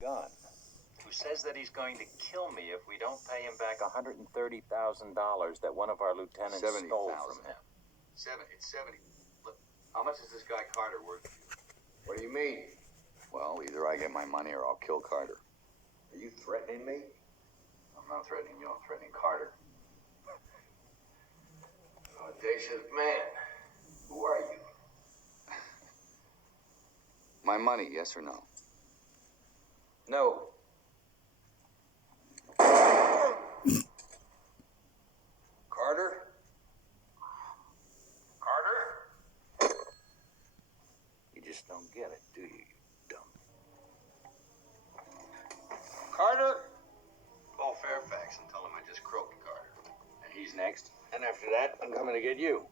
gun, who says that he's going to kill me if we don't pay him back $130,000 that one of our lieutenants stole from him. 70. Look, how much is this guy Carter worth to you? What do you mean? Well, either I get my money or I'll kill Carter. Are you threatening me? I'm not threatening you, I'm threatening Carter. Audacious man. Who are you? My money, yes or no? No. Carter? Carter? You just don't get it, do you, you dumb? Carter? Call Fairfax and tell him I just croaked Carter. And he's next. And after that, I'm coming to get you.